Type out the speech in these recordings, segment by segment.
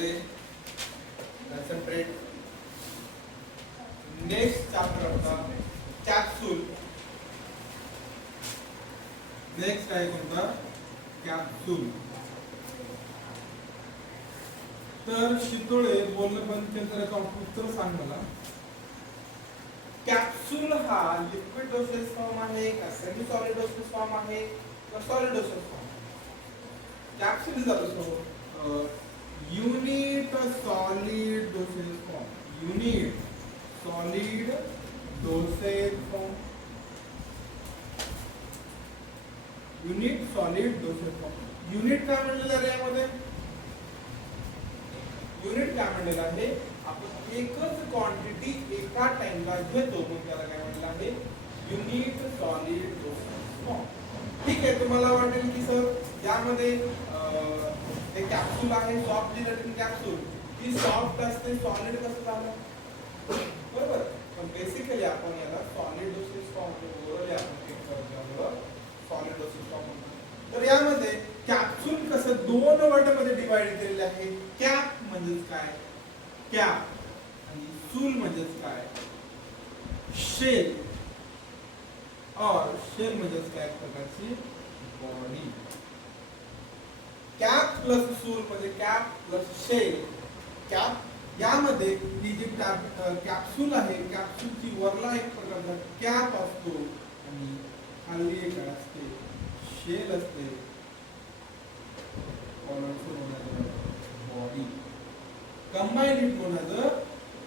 आपले concentrate. Next chapter आपला capsule. Next आहे कोणता? कॅप्सूल. तर शितोळे बोलणं बंद केलं तर उत्तर सांग मला. कॅप्सूल हा लिक्विड डोसेज फॉर्म आहे का सेमी सॉलिड डोसेज फॉर्म आहे का solid dosage form? Capsule is also unit solid dosage form. Unit solid dosage form. Unit solid dosage form. Unit काय म्हणलेलं आहे यामध्ये? युनिट काय म्हणलेलं आहे? आपण एकच क्वांटिटी एका टाइमला घेतो मग त्याला काय म्हणलं आहे? Unit solid dosage form. ठीक आहे. तुम्हाला वाटेल की सर यामध्ये एक कॅप्सूल आहे सॉफ्ट जिलेटिन कॅप्सूल. ही सॉफ्ट असते, सॉलिड कसं झालं? बरोबर. पण बेसिकली आपण याला सॉलिड डोसेज फॉर्म बोलवले. आपण सॉलिड डोसेज फॉर्म. तर यामध्ये कॅप्सूल कसं दोन गटामध्ये डिवाइड केलेले आहे. कॅप म्हणजेच काय? कॅप. आणि सूल म्हणजेच काय? शेल. और शेल म्हणजेच काय? प्रकारची बॉडी. कॅप प्लस सूल म्हणजे कॅप प्लस शेल. कॅप यामध्ये ही जी कॅप्सूल आहे, कॅप्सूलची वरला एक प्रकारचा कॅप असतो आणि खाली एक असते शेल असते. Body combine it known as a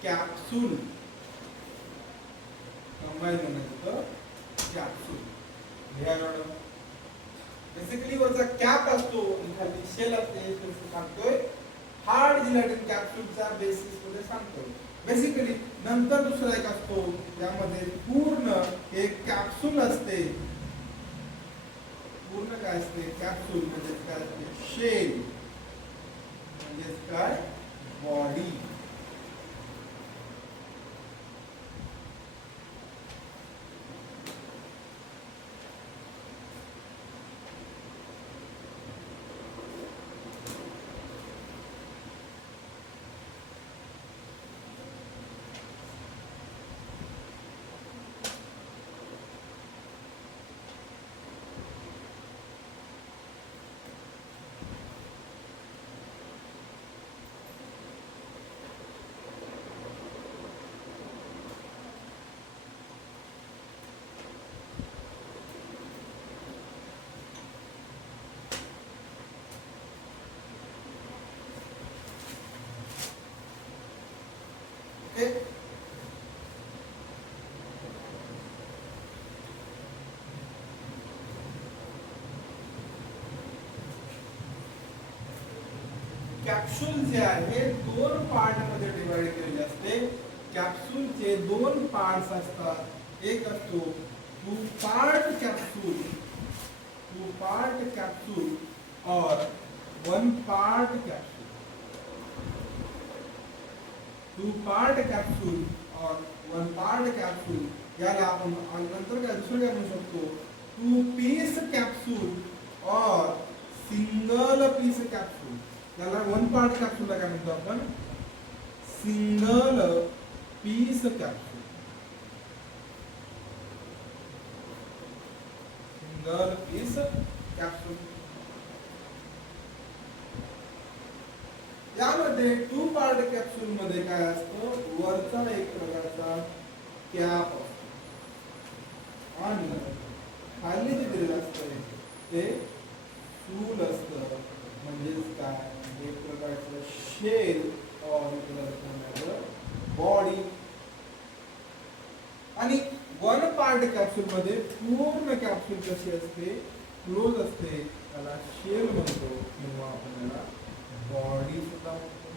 capsule. Combine known as a capsule. Basically वरचा कॅप असतो आणि खाली शेल असते. हे सांगतोय हार्ड जिलेटिन कॅप्सूलच्या बेसिस मध्ये सांगतोय. बेसिकली नंतर दुसरा एक असतो यामध्ये पूर्ण एक कॅप्सूल असते. पूर्ण काय असते? कॅप्सूल म्हणजे काय असते? शेल म्हणजे काय? बॉडी. कॅप्सूल जे आहे दोन पार्ट मध्ये डिवाइड केलेले असते. कॅप्सूलचे दोन पार्ट्स असतात. एक असतो two part capsule. Two part capsule और one part capsule. Two part capsule और वन पार्ट कॅप्सूल. याला आपण नंतर काय दुसरं काय म्हणू शकतो? टू पीस कॅप्सूल और सिंगल पीस कॅप्सूल. याला वन पार्ट कॅप्सूलला काय म्हणतो आपण? Single piece capsule. Single piece capsule. यामध्ये टू पार्ट कॅप्सूल मध्ये काय असतं? वरचा एक प्रकारचा कॅप असतो आणि खाली जे दिलेलं असतं ते सूल असतं. म्हणजेच काय? एक प्रकारचं शेल और बॉडी. आणि वन पार्ट कॅप्सूल मध्ये पूर्ण कॅप्सूल कशी असते? क्लोज असते. त्याला शेल म्हणतो किंवा आपण त्याला बॉडी सुद्धा म्हणतो.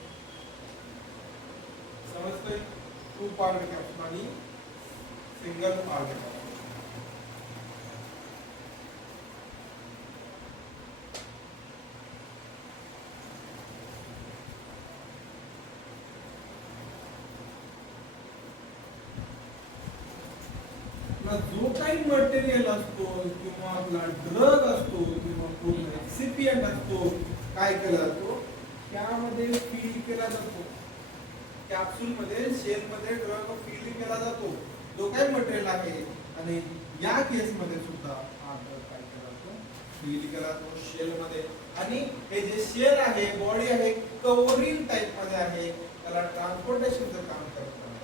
समजतंय? टू पार्ट कॅप्सूल आणि सिंगल पार्ट कॅप्सूल. जो काही मटेरियल असतो किंवा आपला ड्रग असतो किंवा एक्सिपियंट असतो काय केला जातो? त्यामध्ये फील केला जातो. कॅप्सूल मध्ये शेल मध्ये ड्रग फील केला जातो जो काही मटेरियल आहे. आणि या केस मध्ये सुद्धा हा ड्रग काय केला जातो फील केला जातो शेल मध्ये. आणि हे जे शेल आहे बॉडी आहे कव्हरिंग टाइप मध्ये आहे त्याला ट्रान्सपोर्टेशनचं काम करत आहे.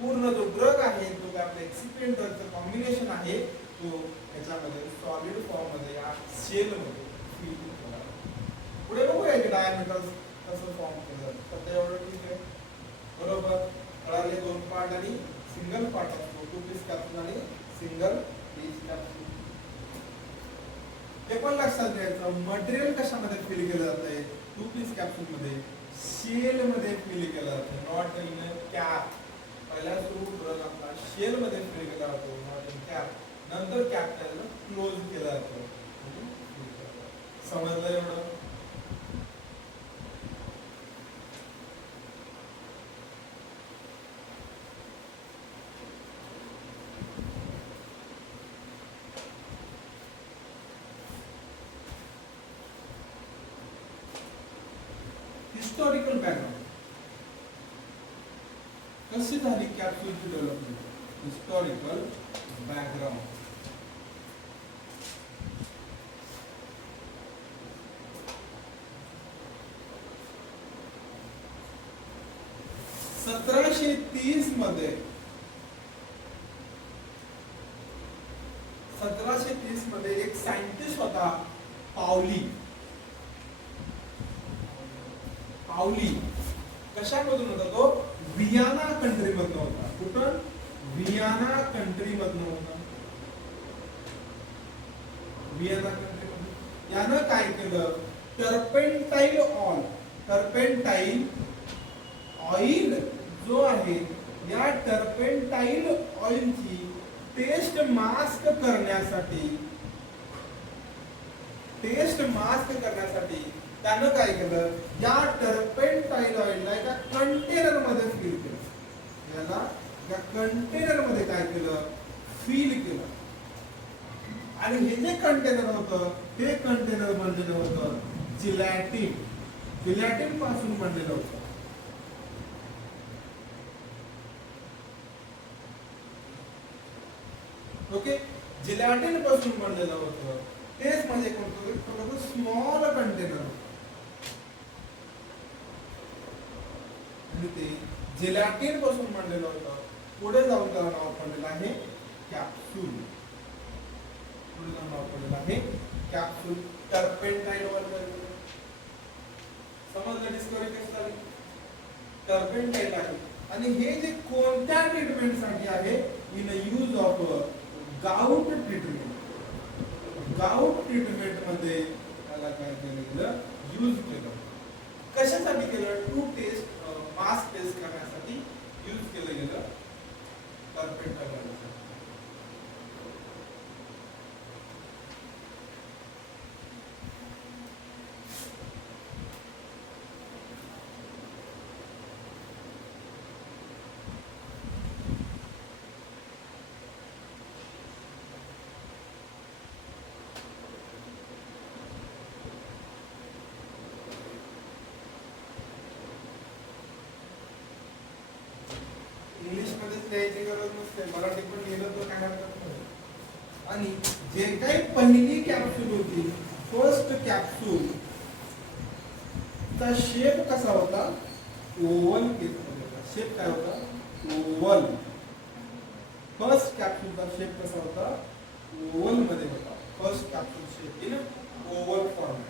पूर्ण जो ड्रग आहे तो आपल्या एक्सिपिएंट ड्रगचं कॉम्बिनेशन आहे तो याच्यामध्ये सॉलिड फॉर्म मध्ये या शेल मध्ये फील केला जातो. पुढे बघूया की डायमीटर कसं फॉर्म केलं जातं. तर एवढं ठीक आहे बरोबर. कळाले दोन पार्ट आणि सिंगल पार्ट असतो. टू पीस कॅप्सूल आणि सिंगल पीस कॅप्सूल. हे पण लक्षात घ्यायचं मटेरियल कशामध्ये फिल केलं जातंय. टू पीस कॅप्सूल मध्ये शेल मध्ये फिल केलं जातं. Not in cap. पहिला सुरू ड्रग आपला शेल मध्ये फिल केला जातो नॉट इन कॅप. नंतर कॅप त्याला क्लोज केला जातो. समजलं एवढं. हिस्टॉरिकल बॅकग्राऊंड कशी झाली कॅप्सूलची डेव्हलपमेंट. Historical background. मध्ये 1730 मध्ये एक सायंटिस्ट होता पावली. कशामधून होता तो. वियाना कंट्री मधून होता. कुठं वियाना कंट्री मधून होता. वियाना कंट्री मधून यानं काय केलं टर्पेंटाइल ऑइल जो आहे या टर्पेंटाइल ऑइलची टेस्ट मास्क करण्यासाठी त्यानं काय केलं या टर्पेंटाइल ऑइलला एका कंटेनर मध्ये फील केलं. याला या कंटेनर मध्ये काय केलं फील केलं. आणि हे जे कंटेनर होतं ते कंटेनर बनलेलं होतं जिलॅटिन पासून बनलेलं होतं. ओके जिलॅटिन पासून बनलेलं होतं. तेच म्हणजे कोणतं स्मॉल कंटेनर आणि ते जिलॅटिन पासून बनलेलं होतं. पुढे जाऊन त्याला नाव पडलेलं आहे कॅप्सूल. टर्पेंटाइल ऑइल. समजलं डिस्कवरी कशी झाली. टर्पेंटाइल आहे. आणि हे जे कोणत्या ट्रीटमेंट साठी आहे in use of gout treatment. Gout treatment मध्ये त्याला काय केलं गेलं यूज केलं. कशासाठी केलं टू टेस्ट मास टेस्ट करण्यासाठी यूज केलं गेलं टर्पेंटाइल ऑइल. लिहायची गरज नसते. मराठी पण लिहिलं तर काय हरकत नाही. आणि जे काही पहिली कॅप्सूल होती फर्स्ट कॅप्सूल चा शेप कसा होता ओव्हल शेप काय होता ओव्हल. फर्स्ट कॅप्सूलचा शेप कसा होता ओव्हल मध्ये होता. First capsule shape in oval format.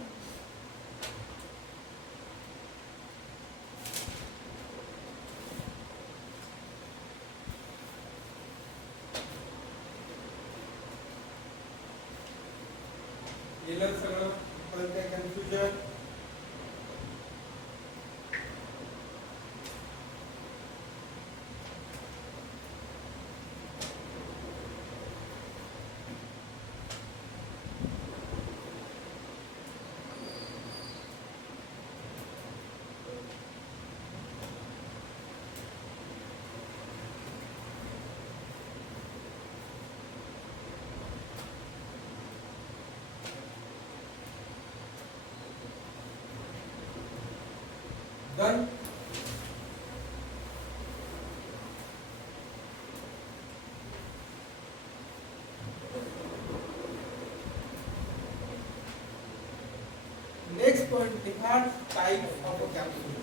सगळं परत काय कन्फ्युजन. डन. नेक्स्ट पॉइंट लिखा types of a capsule.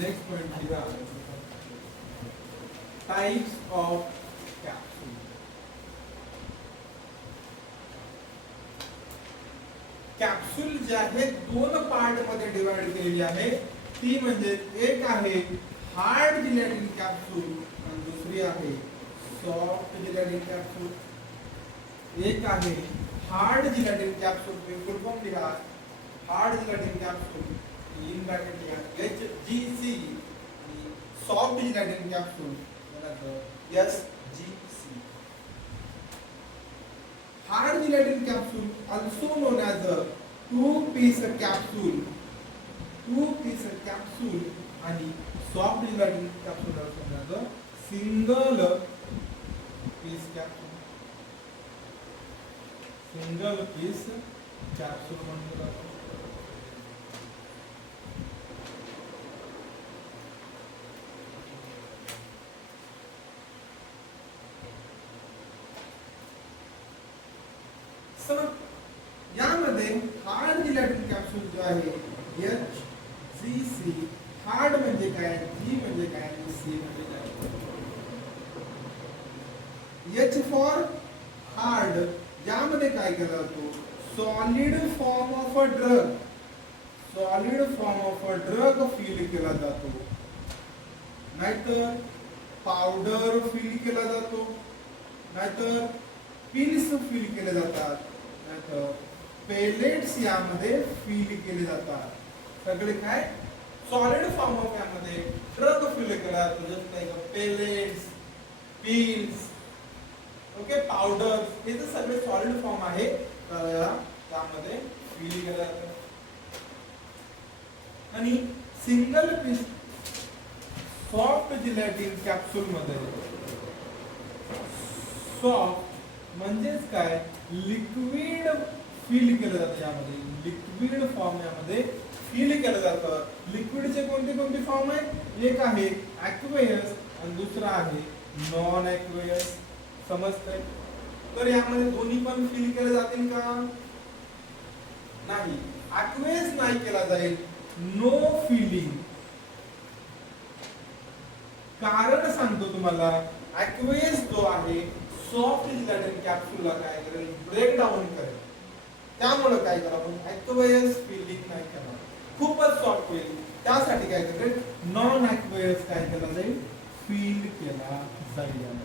Next point लिखा टाइप्स ऑफ कॅप्सूल. कॅप्सूल जे आहे दोन पार्ट मध्ये डिवाइड केलेली आहे. ती म्हणजे एक आहे हार्ड जिलॅटिन कॅप्सूल आणि दुसरी आहे सॉफ्ट जिलॅटिन कॅप्सूल. एक आहे hard gelatin capsule. Full form लिहा hard gelatin capsule in bracket लिहा HGC आणि soft gelatin capsule SGC. Hard gelatin capsule, also known as a two-piece capsule. Two-piece capsule and soft gelatin capsule also known as a single piece capsule. Single piece capsule म्हणतो. यामध्ये hard gelatin capsule जो आहे HGC. Hard म्हणजे काय, G म्हणजे काय आणि C म्हणजे काय. H for hard. यामध्ये काय केला जातो, solid form of a drug. Solid form of a drug feel केला जातो, नाहीतर पावडर फील केला जातो, नाहीतर पिल्स फील केले जातात, नाहीतर पेलेट्स यामध्ये फील केले जातात. सगळे काय सॉलिड फॉर्म ऑफ यामध्ये ड्रग फील केला जातो, जसं like pellets, pills, okay, powder. हे तर सगळे सॉलिड फॉर्म आहे, त्यामध्ये फील केलं जातं. आणि single piece soft gelatin capsule मध्ये सॉफ्ट म्हणजेच काय, लिक्विड फील केलं जातं. यामध्ये लिक्विड फॉर्म यामध्ये फील केलं जातं. लिक्विडचे कोणते कोणते फॉर्म आहेत, एक आहे ॲक्वेयस आणि दुसरा आहे नॉन ॲक्वेयस. समजतंय. तर यामध्ये दोन्ही पण फील केले जातील का, नाही. ॲक्वेयस नाही केला जाईल, नो फीलिंग. कारण सांगतो तुम्हाला, ॲक्वेयस जो आहे सॉफ्ट जिलॅटिन कॅप्सूलला काय करेल, ब्रेक डाऊन करेल. त्यामुळे काय करा आपण ॲक्वेयस फीलिंग नाही करणार, खूपच सॉफ्ट होईल. त्यासाठी काय करेल, नॉन ॲक्वेयस काय केला जाईल, फील केला जाईल.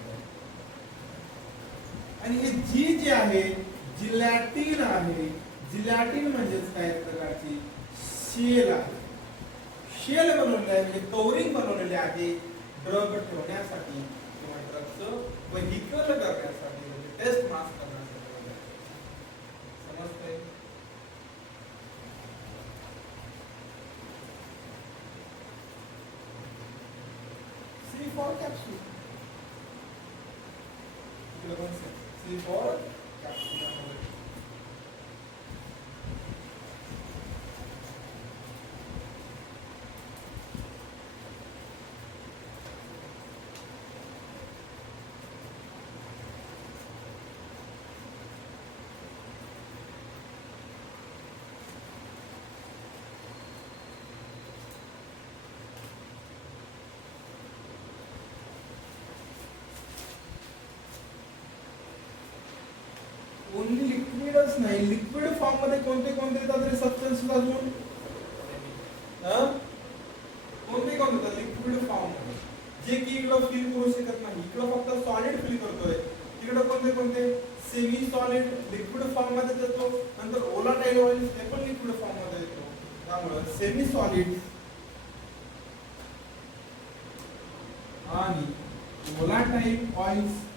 आणि हे जी जे आहे जिलॅटिन आहे. जिलॅटिन म्हणजेच काय प्रकारची शेल आहे. शेल बनवलेली आहे म्हणजे कवरिंग बनवलेली आहे ड्रग ठेवण्यासाठी किंवा ड्रगचं व्हेहिकल करण्यासाठी, म्हणजे टेस्ट मास करण्यासाठी. समजतंय. C for capsule. C for capsule. Only लिक्विडच नाही, लिक्विड फॉर्म मध्ये कोणते कोणते येतात रे सबस्टन्सेस अजून, कोणते कोणते येतात लिक्विड फॉर्म मध्ये, जे की इकडं फील करू शकत नाही. इकडं फक्त सॉलिड फील करतोय. तिकडं कोणते कोणते, सेमी सॉलिड लिक्विड फॉर्म मध्ये येतो, नंतर ओलाटाईल ऑइल ते पण लिक्विड फॉर्म मध्ये येतो. त्यामुळे सेमी सॉलिड आणि ओलाटाईल ऑइल्स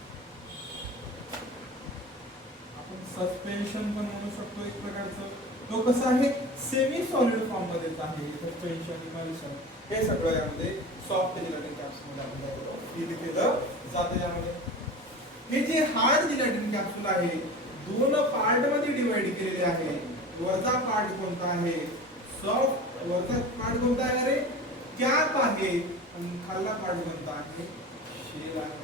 सस्पेन्शन पण म्हणू शकतो एक प्रकारचं. तो कसा आहे, सेमी सॉलिड फॉर्म मध्येच आहे. सस्पेन्शन, इमल्शन हे सगळं यामध्ये सॉफ्ट जिलॅटिन कॅप्सूल मध्ये आपण फील केलं जातं. यामध्ये हे जे हार्ड जिलॅटिन कॅप्सूल आहे दोन पार्ट मध्ये डिवाइड केलेले आहे. वरचा पार्ट कोणता आहे, सॉफ्ट वरचा पार्ट कोणता आहे रे कॅप आहे आणि खालचा पार्ट कोणता आहे शेल आहे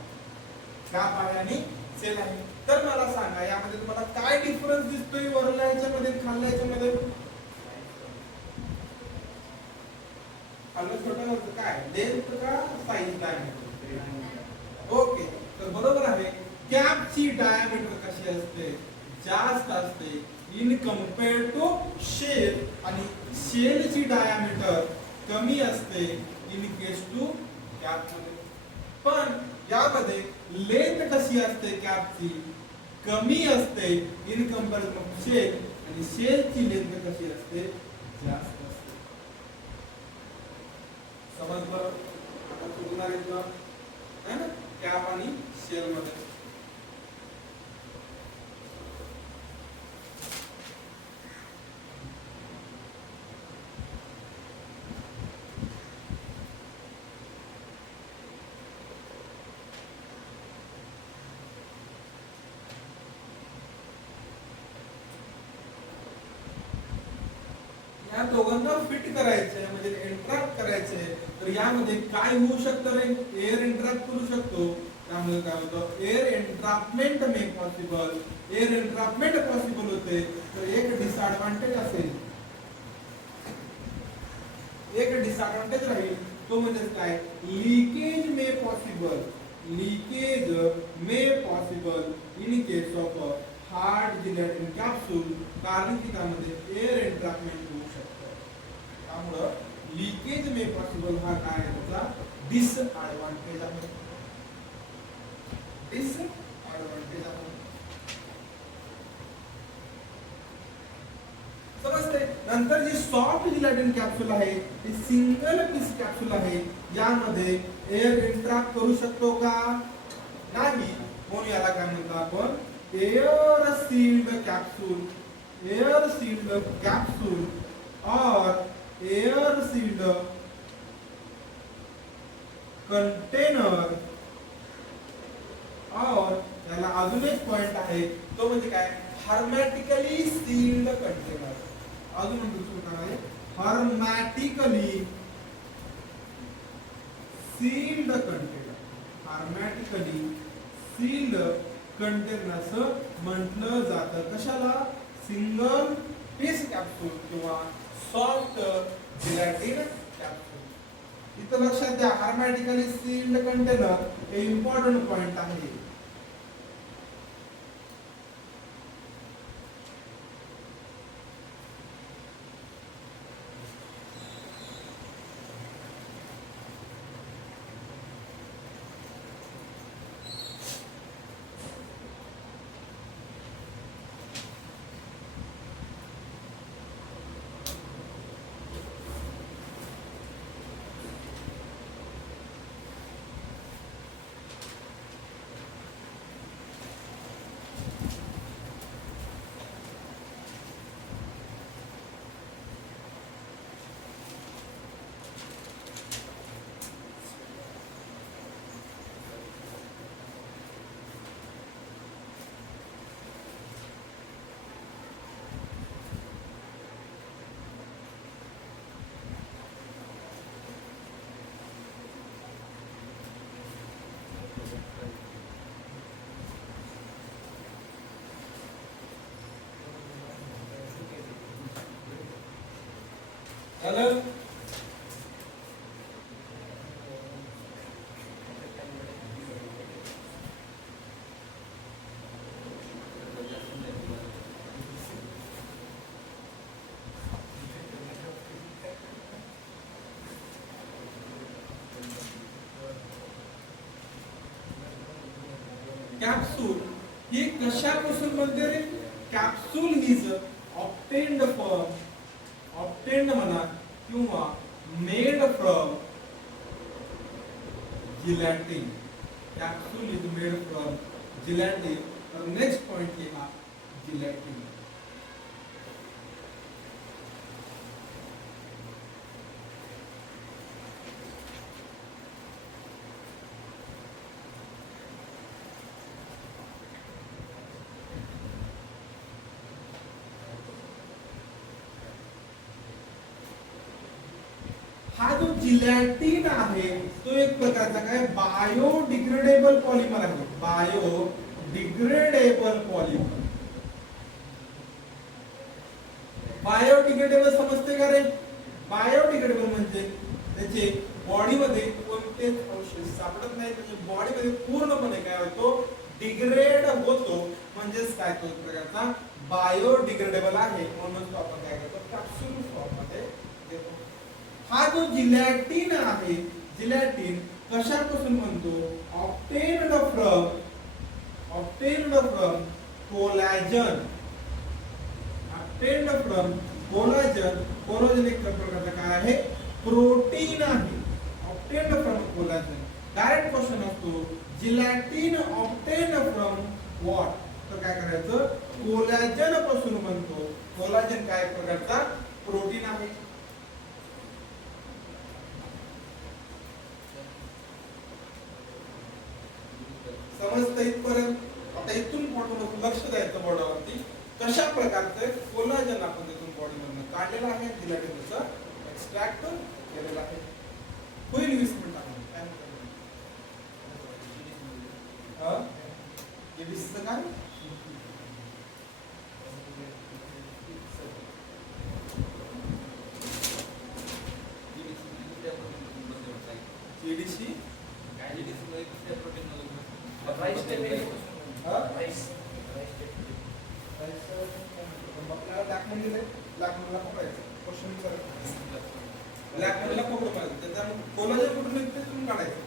कॅप आहे आणि सेल आहे तर मला सांगा यामध्ये तुम्हाला काय डिफरन्स दिसतोय वरल्या ह्याच्यामध्ये खालच्या ह्याच्यामध्ये खालचं छोटं होतं काय लेंथ का साइज डायमीटर ओके तर बरोबर आहे कॅपची डायमीटर कशी असते जास्त असते इन कंपेअर टू शेल आणि शेलची डायमीटर कमी असते इन केस टू कॅप मध्ये पण यामध्ये लेंथ कशी असते कॅपची कमी असते इन कंपेअर टू शेल आणि शेलची लेंथ कशी असते जास्त असते समजलं आता तुलना घेतला है ना कॅप आणि शेल मध्ये या दोघांना फिट करायचे म्हणजे इंटरॅक्ट करायचे तर यामध्ये काय होऊ शकतं रे एअर इंटरॅक्ट करू शकतो त्यामुळे काय होतं air entrapment make possible air entrapment possible होते तर एक डिसएडव्हांटेज असेल एक डिसएडव्हांटेज राहील तो म्हणजे काय leakage may possible in case of hard gelatin capsule कारण की त्यामध्ये एअर एंट्रॅपमेंट होऊ शकतं त्यामुळं लीकेज मे पॉसिबल हा काय आहे त्याचा डिसएडव्हांटेज आहे डिसएडव्हांटेज आहे समजते नंतर जी सॉफ्ट जिलेटिन कॅप्सूल आहे ती सिंगल पीस कॅप्सूल आहे यामध्ये एअर एंट्रॅप करू शकतो का नाही म्हणून याला काय म्हणतो आपण एअर सील्ड कैप्सूल और एयर सील्ड कंटेनर और याला अजून एक पॉइंट आहे तो म्हणजे काय हर्मेटिकली सील्ड कंटेनर अजून दुसरं काय आहे हर्मेटिकली सील्ड कंटेनर असं म्हटलं जातं कशाला सिंगल पीस कॅप्सूल किंवा सॉफ्ट जिलेटिन कॅप्सूल इथं लक्षात द्या हर्मेटिकली सील्ड कंटेनर हे इम्पॉर्टंट पॉइंट आहे झालं कॅप्सूल ही कशापासून बनते रे कॅप्सूल इज ऑब्टेन्ड म्हणा किंवा made from gelatin capsule is made from gelatin और नेक्स्ट पॉइंट ये हा जिलेटिन हा जो जिलॅटिन आहे तो एक प्रकारचा काय बायोडिग्रेडेबल पॉलिमर आहे. Biodegradable polymer. बायोडिग्रेडेबल समजते का रे? बायोडिग्रेडेबल म्हणजे त्याचे बॉडीमध्ये कोणतेच अवशेष सापडत नाही, म्हणजे बॉडीमध्ये पूर्णपणे काय होतो डिग्रेड होतो, म्हणजेच काय तो प्रकारचा बायोडिग्रेडेबल आहे. म्हणून तो आपण काय करतो कॅप्सूल फॉर्म मध्ये देतो. हा जो जिलॅटिन आहे, जिलॅटिन कशापासून बनतो? Obtained from collagen. Obtained from collagen. Collagen एक प्रकारचा काय आहे? प्रोटीन आहे. Obtained from collagen. Direct question असतो जिलॅटिन ऑब्टेन्ड फ्रॉम व्हॉट? तर काय करायचं? कोलॅजन पासून बनतो. कोलॅजन काय प्रकारचा प्रोटीन आहे. समजतं इथपर्यंत? आता इथून पुढे लक्ष द्यायचं बोर्डावरती. कशा प्रकारचं कोलॅजन आपण तिथून बॉडीमधून काढलेलं आहे, जिलॅटिनचं एक्स्ट्रॅक्ट केलेलं आहे. होईल 20 मिनिटांमध्ये. एबीसीचं काय? जीडीसी कोलॅजन कुठून निघते तुम्ही काढायचं.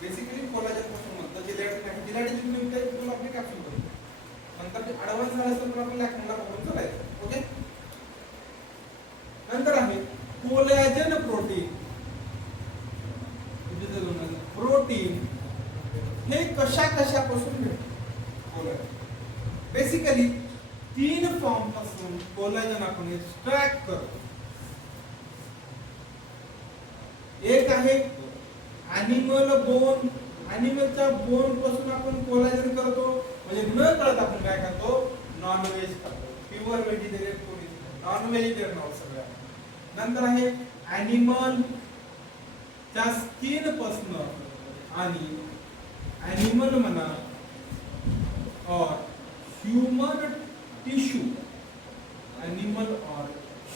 बेसिकली कोलॅजन पासून म्हणतात. जिलॅटिन आहे, जिलॅटिन कुठून निघते तुला आपली कॅप्सूल करू. नंतर ते ॲडव्हान्स झालं असेल तर आपण लॅक्टोनला पकडून चालायचं. ओके. नंतर आहे कोलॅजन प्रोटीन. प्रोटीन हे कशापासून मिळतं? कोलॅजन बेसिकली 3 फॉर्म पासून कोलॅजन आपण एक्स्ट्रॅक्ट करतो. एक आहे ॲनिमल बोन. ॲनिमलच्या बोन पासून आपण कोलॅजन करतो, म्हणजे न कळत आपण काय करतो नॉन व्हेज खातो. प्युअर व्हेजिटेरियन कोणी नॉन व्हेजिटेरियन आहोत सगळ्या. नंतर आहे ॲनिमल च्या स्किन पासून आणि ॲनिमल म्हणा और ह्यूमन टिश्यू. ॲनिमल और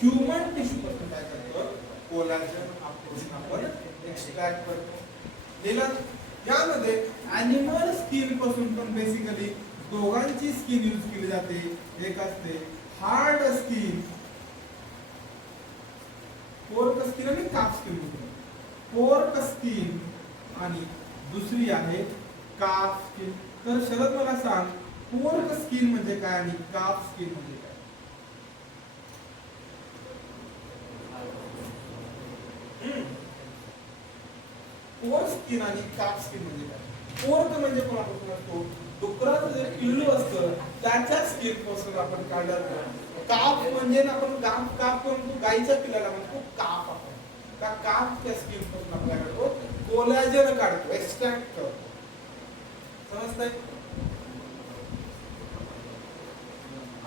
ह्यूमन टिश्यू पासून काय करतो कोलॅजन आपण एक्स्ट्रॅक्ट करतो. यामध्ये ॲनिमल स्किन पासून पण बेसिकली दोघांची स्किन यूज केली जाते. एक असते हार्ड स्किन, पोर्क स्किन आणि काफ स्किन. पोर्क स्किन आणि दुसरी आहे काफ स्किन. तर शरद मला सांग पोर्क स्किन म्हणजे काय आणि काफ स्किन म्हणजे काय? पोर्क स्किन आणि काफ स्किन म्हणजे काय? पोर्क म्हणजे कोणापासून असतो? डुकराचं जे पिल्लू असतं त्याच्या स्किन पासून आपण काढलं. काफ म्हणजे आपण काफ म्हणतो गाईच्या पिल्लाला म्हणतो काफ. आपण का काफच्या स्किन पासून आपण काय करतो कोलॅजन काढतो, एक्स्ट्रॅक्ट करतो. समजतंय?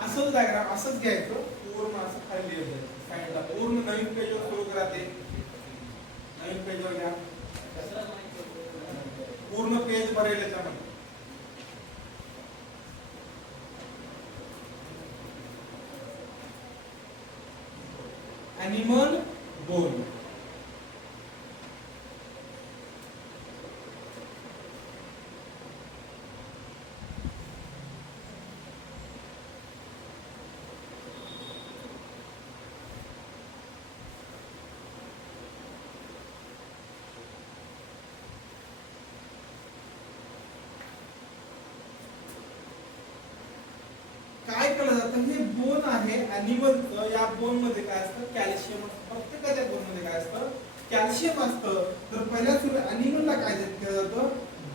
असंच डायग्राम असंच घ्यायचं पूर्ण असं खाली लिहायचं साईडला. पूर्ण नवीन पेजवर सुरू करा. ते नवीन पेजवर घ्या. पूर्ण पेज भरेल याच्यामध्ये. Animal bone. काय केलं जातं? हे बोन आहे ॲनिमलचं. या बोन मध्ये काय असतं? कॅल्शियम असतं. प्रत्येकाच्या बोन मध्ये काय असतं? कॅल्शियम असतं. तर पहिल्या सुरू ॲनिमलला काय केलं जातं?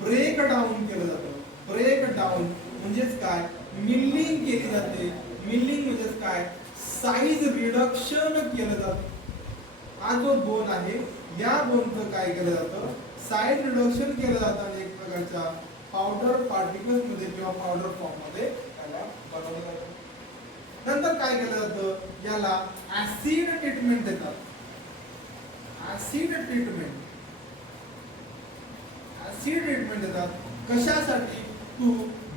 ब्रेक डाऊन केलं जातं. ब्रेक डाऊन म्हणजेच काय? मिलिंग केली जाते. मिलिंग म्हणजेच काय? साईज रिडक्शन केलं जातं. हा जो बोन आहे या बोनचं काय केलं जातं? साईज रिडक्शन केलं जातं आणि एक प्रकारच्या पावडर पार्टिकल्स मध्ये किंवा पावडर फॉर्म मध्ये बनवलं जातं. नंतर काय केलं जातं? याला ऍसिड ट्रीटमेंट देतात. ऍसिड ट्रीटमेंट देतात कशासाठी टू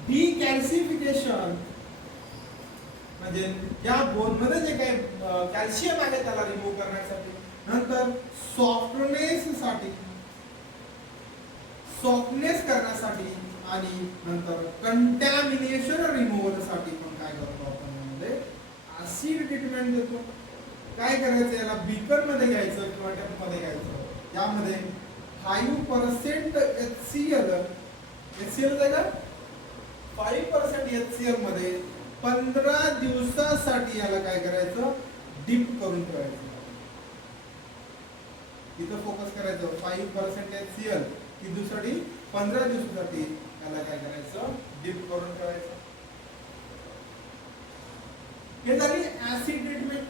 डिकॅल्सिफिकेशन म्हणजे या बोन मध्ये जे काही कॅल्शियम आहे त्याला रिमूव्ह करण्यासाठी नंतर सॉफ्टनेस करण्यासाठी आणि नंतर कंटॅमिनेशन रिमूव्हल साठी पण काय करतो आपण म्हणजे ऍसिड ट्रीटमेंट देतो काय करायचं याला बीकर मध्ये घ्यायचं किंवा टॅप मध्ये घ्यायचं यामध्ये 5% HCl आहे का 5% HCl मध्ये 15 दिवसासाठी याला काय करायचं डीप करून ठेवायचं इथं फोकस करायचं 5% HCl किती दिवसासाठी 15 दिवसासाठी याला काय करायचं डीप करून ठेवायचं हे झाली ऍसिड ट्रीटमेंट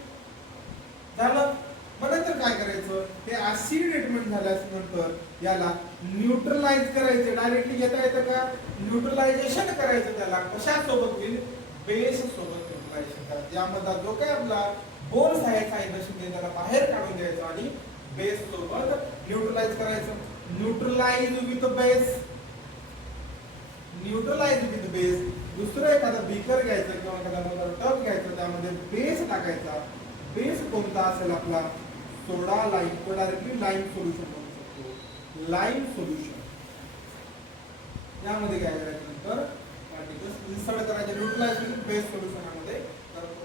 झालं मग नंतर काय करायचं हे ऍसिड ट्रीटमेंट झाल्यानंतर याला न्यूट्रलाइज करायचं डायरेक्टली घेता येतं का न्यूट्रलायझेशन करायचं त्याला कशासोबत होईल बेस सोबत न्यूट्रलायझेशन करायचं यामधला जो काय आपला बोन्स आहे सायटोसिन त्याला बाहेर काढून घ्यायचं आणि बेस सोबत न्यूट्रलाइज करायचं न्यूट्रलाइज विथ बेस दुसरं एखादं बीकर घ्यायचं किंवा एखादा टब घ्यायचं त्यामध्ये बेस टाकायचा बेस कोणता असेल आपला सोडा लाईम तो डायरेक्टली लाईम सोल्युशन म्हणू शकतो लाईम सोल्युशन यामध्ये काय करायचं नंतर पार्टिकल्स इन्सर्ट करायचे न्यूट्रलायझेशन बेस सोल्युशन मध्ये करतो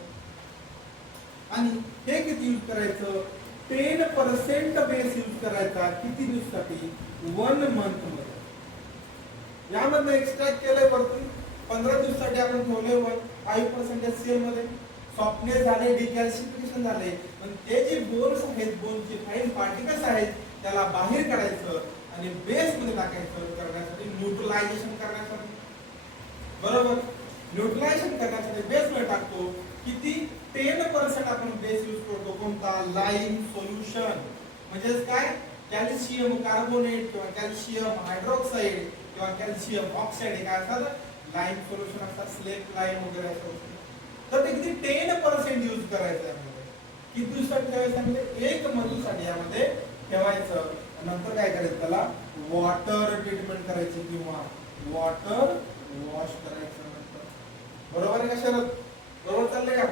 आणि हे किती यूज करायचं 10% बेस यूज करायचा किती दिवसासाठी 1 मंथ मध्ये यामध्ये एक्सट्रॅक्ट केलंय वरती 15 दिवसासाठी आपण ठेवले 5% HCl मध्ये सॉफ्टनेस झाले डिकॅल्सिफिकेशन झाले पण ते जे बोन्स आहेत बोनचे फाईन पार्टिकल्स आहेत त्याला बाहेर काढायचं आणि बेस मध्ये टाकायचं करण्यासाठी न्यूट्रलायझेशन करण्यासाठी बरोबर न्यूट्रलायझेशन करण्यासाठी बेस मध्ये टाकतो किती 10% आपण बेस यूज करतो कोणता लाईम सोल्युशन म्हणजे काय कॅल्शियम कार्बोनेट किंवा कॅल्शियम हायड्रॉक्साईड किंवा कॅल्शियम ऑक्साईड हे काय असतात लाईम सोल्युशन असतात स्लेट लाईम वगैरे असतात तर ते किती 10% यूज करायचं यामध्ये किती दिवसात ठेवायचं म्हणजे 1 मंथसाठी यामध्ये ठेवायचं नंतर काय करायचं त्याला वॉटर ट्रीटमेंट करायची किंवा वॉटर वॉश करायचं नंतर बरोबर आहे का शरद बरोबर चाललंय का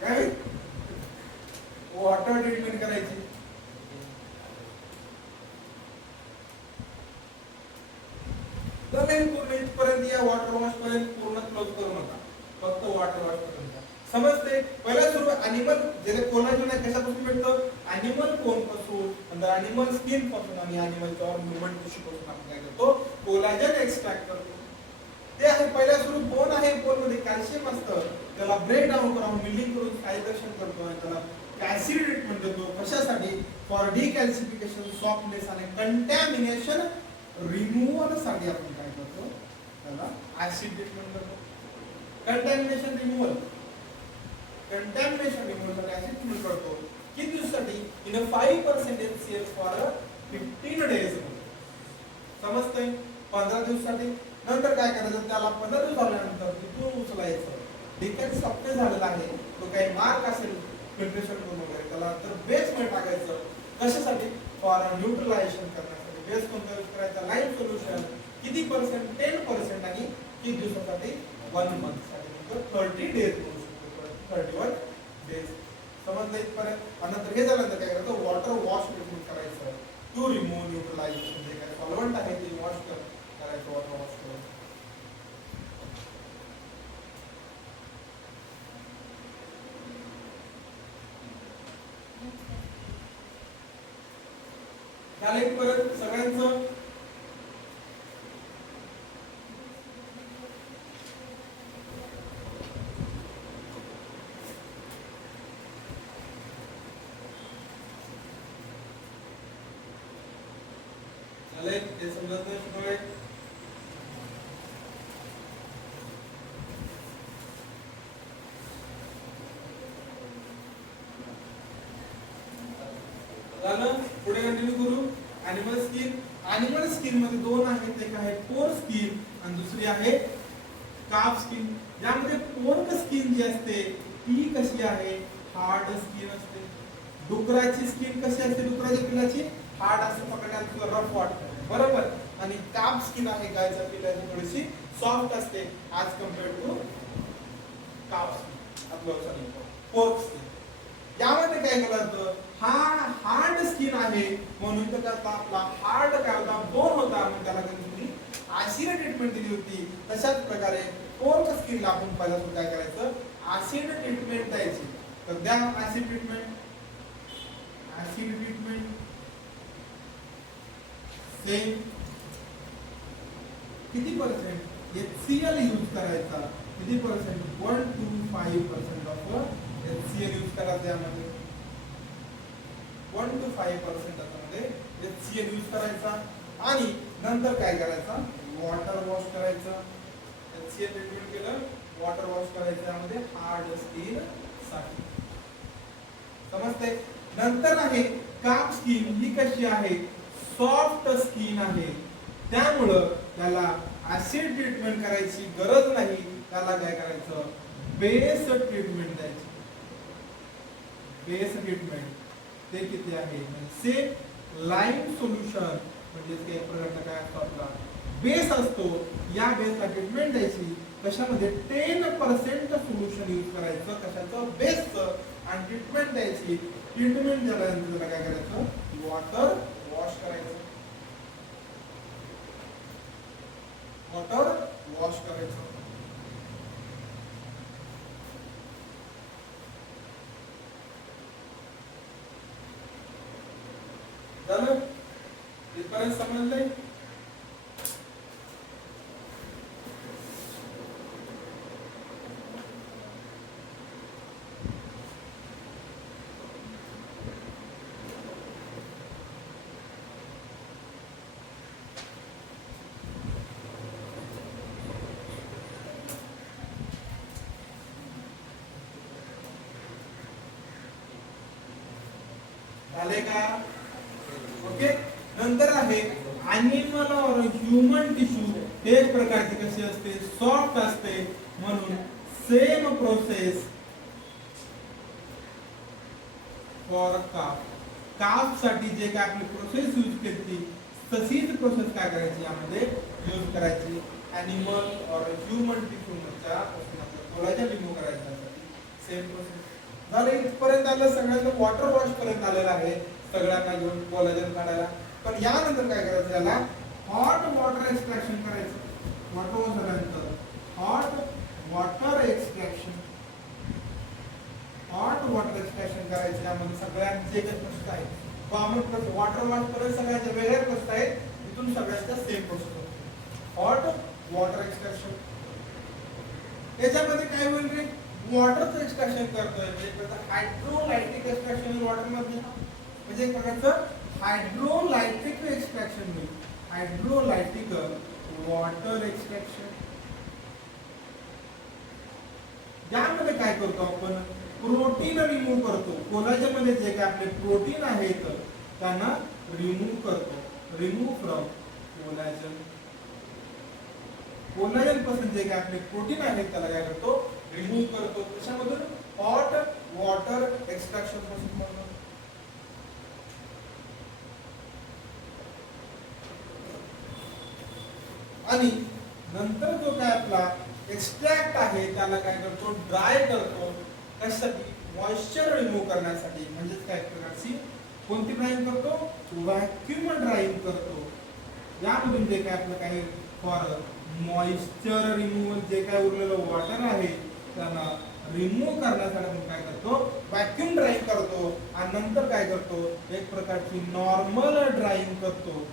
काय वॉटर ट्रीटमेंट करायची तर पूर्ण इथपर्यंत या वॉटर वॉश पर्यंत पूर्ण क्लोज करू नका फक्त वॉटर वॉश पर्यंत समजते पहिला सुरू अॅनिमल जे कोलाजन आहे कशापासून भेटतं अॅनिमल कोन पासून नंतर अॅनिमल स्किन पासून आणि अॅनिमलच्या मूवमेंट टिश्यू पासून आपण काय करतो कोलाजन एक्सट्रॅक्ट करतो ते आहे पहिला सुरू बोन आहे बोन मध्ये कॅल्शियम असतं त्याला ब्रेक डाऊन करून मिलिंग करून सायलेशन करतो आणि त्याला ऍसिड ट्रीटमेंट देतो कशासाठी फॉर डिकॅल्सिफिकेशन सॉफ्टनेस आणि कंटॅमिनेशन रिमूव्हल साठी आपण काय करतो त्याला ऍसिड ट्रीटमेंट करतो कंटॅमिनेशन रिमूव्हल साठी ऍसिड ट्रीटमेंट करतो किती दिवसासाठी इन 5% HCl फॉर 15 डेज समजतंय 15 दिवसासाठी नंतर काय करायचं त्याला 15 दिवस झाल्यानंतर तिथून उचलायचं डिकॅल्स सॉफ्टनेस झालेला आहे तो काही मार्क असेल फिल्ट्रेशन करून वगैरे त्याला तर बेस मध्ये टाकायचं कशासाठी फॉर न्यूट्रलायझेशन करण्यासाठी बेस कोणता यूज करायचा लाईम सोल्युशन किती पर्सेंट 10% आणि किती दिवसासाठी 1 मंथ साठी 30 डेज 31 डेज समजलं इथपर्यंत आणि नंतर हे झाल्यानंतर काय करायचं वॉटर वॉश ट्रीटमेंट करायचं टू रिमूव्ह न्यूट्रलायझेशन जे काही सॉल्व्हंट आहे ते वॉश करायचं वॉटर वॉश करून झालं इथपर्यंत सगळ्यांचं ते समजत नाही शिकवलंय झालं पुढे कंटिन्यू करू अॅनिमल स्किन मध्ये दोन आहेत एक आहे पोर स्किन आणि दुसरी आहे काफ स्किन यामध्ये पोर्क स्किन जी असते ती कशी आहे हार्ड स्किन असते डुकराची स्किन कशी असते, डुकराच्या पिल्लाची हार्ड असते, पकडण्यात तुला रफ वाटतं बरोबर, आणि काप स्किन आहे गायच्या पिल्लाची थोडीशी सॉफ्ट असते ॲज कम्पेअर्ड टू काप स्किन आपलं सॉरी पोर्क स्किन. यामध्ये काय केलं जातं, हा हार्ड स्किन आहे म्हणून तर त्याचा आपला हार्ड काय होता, बोन होता, म्हणून त्याला तुम्ही ऍसिड ट्रीटमेंट दिली होती. तशाच प्रकारे पोर्क स्किनला आपण पहिल्यापासून काय करायचं, ऍसिड ट्रीटमेंट द्यायची. तर द्या acid treatment, acid treatment same किती पर्सेंट HCl यूज करायचा, किती percent 1 to 5% of HCl use करायचा यामध्ये, 1 to 5% यामध्ये HCl यूज करायचा. आणि नंतर काय करायचं, वॉटर वॉश करायचं. HCl ट्रीटमेंट केलं, वॉटर वॉश करायचं यामध्ये हार्ड स्किन साठी. समजते. नंतर आहे काप स्किन, ही कशी आहे, सॉफ्ट स्किन आहे, त्यामुळं त्याला ऍसिड ट्रीटमेंट करायची गरज नाही. त्याला काय करायचं, बेस ट्रीटमेंट द्यायची. बेस ट्रीटमेंट ते किती आहे, सेम लाईम सोल्युशन म्हणजे एक प्रकारचा काय असतो, आपला बेस असतो. या बेसला ट्रीटमेंट द्यायची. कशामध्ये 10% सोल्युशन यूज करायचं, कशाचं, बेसचं, आणि ट्रीटमेंट द्यायची. ट्रीटमेंट झाल्यानंतर काय करायचं, वॉटर वॉश करायचं, वॉटर वॉश करायचं. झालं, इथपर्यंत समजलंय. झाले का, ओके. नंतर आहे ॲनिमल और ह्यूमन टिश्यू, एक प्रकारची कशी असते, सॉफ्ट असते, म्हणून सेम प्रोसेस फॉर काफ. काफ साठी जे काय आपली प्रोसेस यूज केली तशीच प्रोसेस काय करायची यामध्ये यूज करायची. ॲनिमल और ह्यूमन टिश्यू च्या कोलाजन रिमूव्ह करायच्यासाठी सेम प्रोसेस. झालं, इथपर्यंत आलं. सगळ्यांना वॉटर वॉश पर्यंत आलेला आहे, सगळ्यांना घेऊन कोलाजन काढायला. पण यानंतर काय करायचं, याला हॉट वॉटर एक्सट्रॅक्शन करायचं. वॉटर वॉश झाल्यानंतर hot water extraction, hot water extraction करायचं. यामध्ये सगळ्यांचे जे प्रश्न आहेत, कॉमन प्रश्न, वॉटर वॉश पर्यंत सगळ्यांचे वेगळे प्रश्न आहेत, इथून सगळ्यांचा सेम प्रोसेस होतो. Hot water extraction. त्याच्यामध्ये काय होईल रे, वॉटरचं एक्सट्रॅक्शन करतोय, म्हणजे हायड्रोलायटिक एक्सट्रॅक्शन वॉटर मध्ये, म्हणजे एक प्रकारचं हायड्रोलायटिक एक्सट्रॅक्शन होईल. हायड्रोलायटिक वॉटर एक्सट्रॅक्शन. यामध्ये काय करतो आपण, प्रोटीन रिमूव्ह करतो. कोलाजन मध्ये जे काय आपले प्रोटीन आहेत त्यांना रिमूव्ह करतो. Remove from collagen. कोलाजन पासून जे काय आपले प्रोटीन आहेत त्याला काय करतो, रिमूव्ह करतो. कशामधून, हॉट वॉटर एक्सट्रॅक्शन पासून करतो. आणि नंतर जो काय आपला एक्सट्रॅक्ट आहे त्याला काय करतो, ड्राय करतो. कशासाठी, मॉइश्चर रिमूव्ह करण्यासाठी. म्हणजेच काय प्रकारची कोणती ड्रायिंग करतो, व्हॅक्यूम ड्रायिंग करतो. यामधून जे काय आपलं काय फॉर मॉइश्चर रिमूव्हल, जे काय उरलेलं वॉटर आहे त्यांना रिमूव्ह करण्यासाठी आपण काय करतो, व्हॅक्यूम ड्रायिंग करतो. आणि नंतर काय करतो, एक प्रकारची नॉर्मल ड्रायिंग करतो.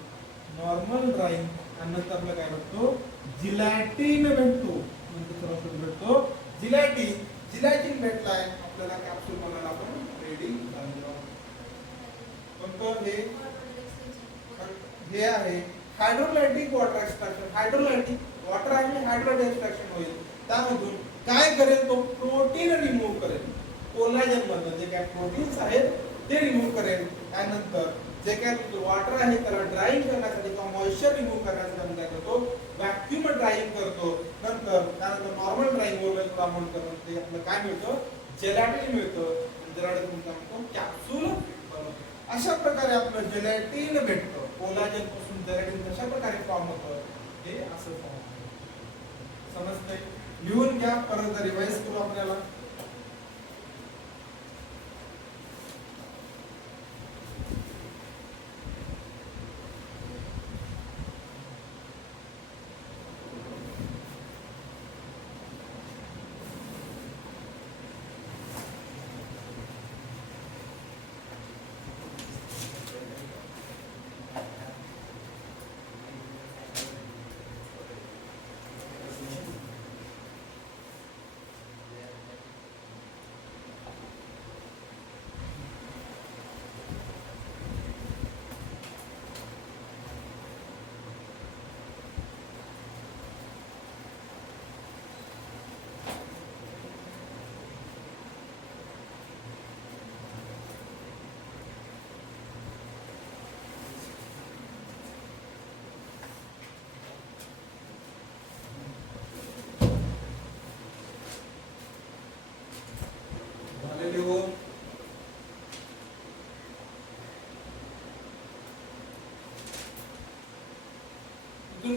Normal drying. आणि नंतर आपलं काय करतो, जिलॅटिन भेटतो. नंतर सर्व भेटतो जिलॅटिन. जिलॅटिन भेटलाय आपल्याला, कॅप्सूल बनायला आपण रेडी झालेलो. पण हे आहे हायड्रोलायटिक वॉटर एक्सट्रॅक्शन. हायड्रोलायटिक वॉटर आहे, हायड्रोलायटिक एक्सट्रॅक्शन होईल. त्यामधून काय करेल तो, प्रोटीन रिमूव्ह करेल. कोलाजन मधून जे काय प्रोटीन्स आहेत ते रिमूव्ह करेल. त्यानंतर जे काय वॉटर आहे त्याला ड्रायिंग करण्यासाठी किंवा मॉइश्चर रिमूव्ह करण्यासाठी आपण काय करतो, व्हॅक्यूम ड्रायिंग करतो. त्यानंतर नॉर्मल ड्रायिंग वर आपण करतो, ते आपलं काय मिळतं, जेलॅटिन मिळतं. जेलॅटिन म्हणतो कॅप्सूल अशा प्रकारे आपलं जेलॅटिन भेटतं. कोलाजन पासून जेलॅटिन कशा प्रकारे फॉर्म होतं हे असं फॉर्म होतं. समजतंय? लिहून घ्या, परत रिवाइज करू आपल्याला.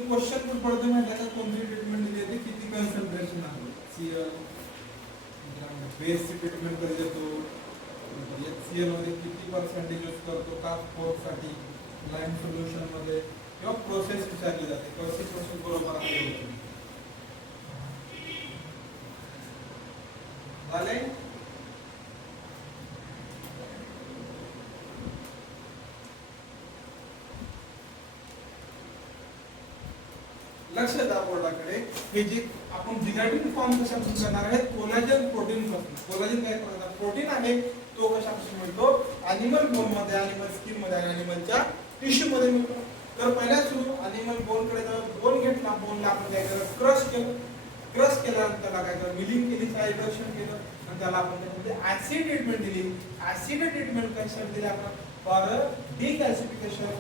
क्वेश्चन पण पडतो माहिती का, कोणती ट्रीटमेंट दिली जाते, किती कन्संट्रेशन आहे, सीएल बेसची ट्रीटमेंट कधी देतो, HCl मध्ये किती पर्सेंटेज यूज करतो का फोर्स साठी, लाईन सोल्युशन मध्ये, किंवा प्रोसेस विचारली जाते, कशी प्रोसेस बरोबर आहे. झाले? लक्ष द्या बोर्डाकडे. हे जे आपण जिलॅटिन फॉर्म कशापासून करणार आहे, कोलाजन प्रोटीन पासून. कोलाजन काय करणार, प्रोटीन आहे, तो कशापासून मिळतो, एनिमल बोन मध्ये, एनिमल स्किन मध्ये, एनिमलच्या टिश्यू मध्ये मिळतो. तर पहिल्या सुरू एनिमल बोन कडे जाऊन बोन घेतला, बोनला आपण काय केलं, क्रश केलं. क्रश केल्यानंतर त्याला काय केलं, मिलिंग केली, हायड्रेशन केलं, आणि त्याला आपण त्यामध्ये ऍसिड ट्रीटमेंट दिली. ऍसिड ट्रीटमेंट कशासाठी दिली आपण, for decalcification,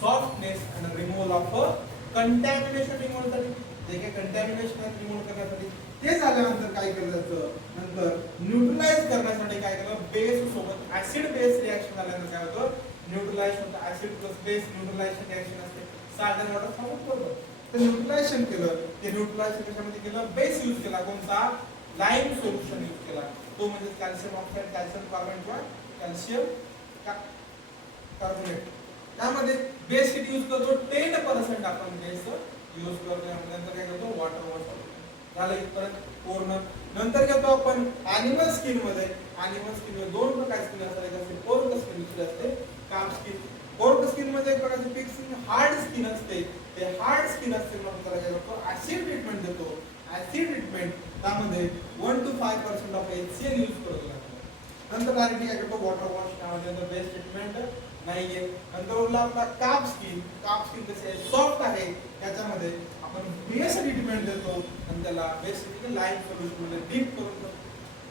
softness and removal of contamination remove साठी. जे काही कंटॅमिनेशन आहे रिमूव्ह करण्यासाठी. ते झाल्यानंतर काय केलं जातं, नंतर न्यूट्रलाइज करण्यासाठी काय केलं, बेस सोबत ऍसिड बेस रिएक्शन झाल्यानंतर काय होतं, न्यूट्रलाइज होतं. Acid plus base neutralisation reaction असते, सॉल्ट अँड वॉटर फॉर्म करतो. तर न्यूट्रलायझेशन केलं, ते न्यूट्रलायझेशन कशामध्ये केलं, बेस यूज केला, कोणता, लाईम सोल्युशन यूज केला, तो म्हणजे कॅल्शियम ऑक्साईड, कॅल्शियम कार्बोनेट किंवा कॅल्शियम कार्बोनेट. त्यामध्ये बेस किती यूज करतो, 10% आपण बेस यूज करतो. नंतर काय करतो, वॉटर वॉश झालं इथपर्यंत पूर्ण. नंतर घेतो आपण एनिमल स्किन मध्ये. एनिमल स्किन मध्ये दोन प्रकारची स्किन असतात, एक असते पोर्क स्किन, दुसरी असते काफ स्किन. पोर्क स्किन मध्ये एक प्रकारची पिग स्किन, हार्ड स्किन असते. ते हार्ड स्किन असते म्हणून त्याला काय करतो, ऍसिड ट्रीटमेंट देतो. ऍसिड ट्रीटमेंट त्यामध्ये 1 to 5% ऑफ HCl यूज करतो. नंतर डायरेक्टली काय करतो, वॉटर वॉश. त्यामध्ये बेस्ट ट्रीटमेंट नाहीये. नंतर उरला आपला काप स्किन. काप स्किन कसे आहे, सॉफ्ट आहे, त्याच्यामध्ये आपण बेस ट्रीटमेंट देतो आणि त्याला बेसिकली लाईम सोल्युशन मध्ये डीप करून.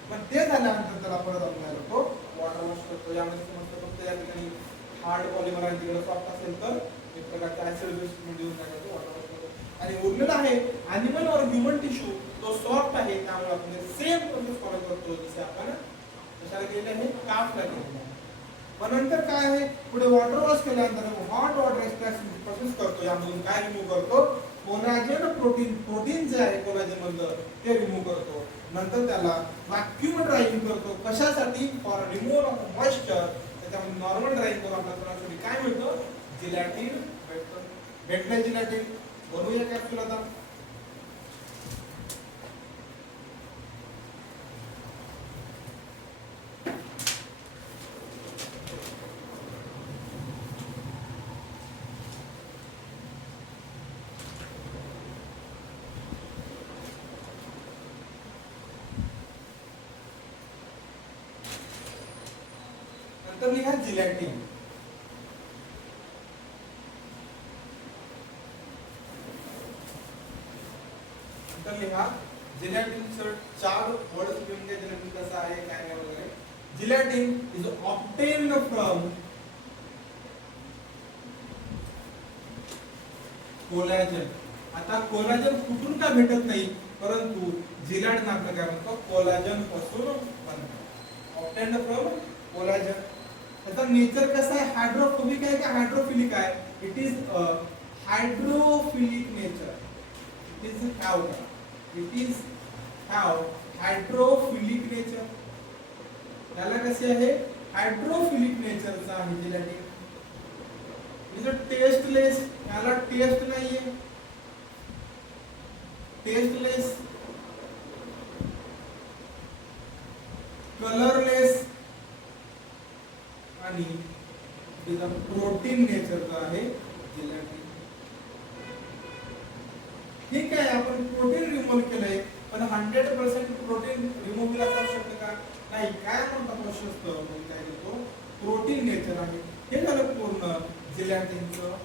मग ते झाल्यानंतर त्याला परत आपण काय करतो, वॉटर वॉश करतो. यामध्ये समजतं फक्त या ठिकाणी हार्ड पॉलिमर आहे, तिकडे सॉफ्ट असेल तर एक प्रकारचा ऍसिड बेस ट्रीटमेंट देऊन काय करतो, वॉटर वॉश करतो. आणि उरलेला आहे एनिमल और ह्यूमन टिश्यू, तो सॉफ्ट आहे, त्यामुळे आपण सेम प्रोसेस फॉलो करतो जसे आपण कशाला केले आहे, कापला केलेलं आहे. मग नंतर काय आहे, पुढे वॉटर वॉश केल्यानंतर हॉट वॉटर एक्सट्रॅक्शन प्रोसेस करतो. यामधून काय रिमूव्ह करतो, कोलाजन प्रोटीन. प्रोटीन जे आहे कोलाजन मधलं ते रिमूव्ह करतो. नंतर त्याला व्हॅक्यूम ड्रायिंग करतो. कशासाठी, फॉर रिमूव्हल ऑफ मॉइश्चर. त्याच्यामध्ये नॉर्मल ड्रायिंग करून आपल्याला काय मिळतं, जिलॅटिन भेटतं. भेटलं जिलॅटिन. बनवूया कॅप्सूल आता. तर लिहा जिलॅटिन. तर लिहा जिलॅटिन. सर 4 वर्ड्स घेऊन घ्या, जिलॅटिन कसं आहे काय आहे वगैरे. जिलॅटिन इज ऑब्टेन्ड फ्रॉम कोलॅजन. आता कोलॅजन कुठून का भेटत नाही, परंतु जिलॅटिन आपलं काय म्हणतो, कोलॅजन पासून बनतं. Obtained from collagen. त्याचा नेचर कसं आहे, हायड्रोफोबिक आहे का हायड्रोफिलिक आहे? It is hydrophilic nature. It is have it is have hydrophilic nature. त्याला कसे आहे, हायड्रोफिलिक नेचरचा आहे जिलॅटिन. इज टेस्टलेस, याला टेस्ट नाहीये, टेस्टलेस, कलरलेस आणि तिचा प्रोटीन नेचरचा आहे जिलॅटिन. ठीक आहे, आपण प्रोटीन रिमूव्ह केलंय, पण 100% प्रोटीन रिमूव्ह असू शकतं का? नाही. काय म्हणतो प्रशस्त काय देतो, प्रोटीन नेचर आहे. हे झालं पूर्ण जिलॅटिनचं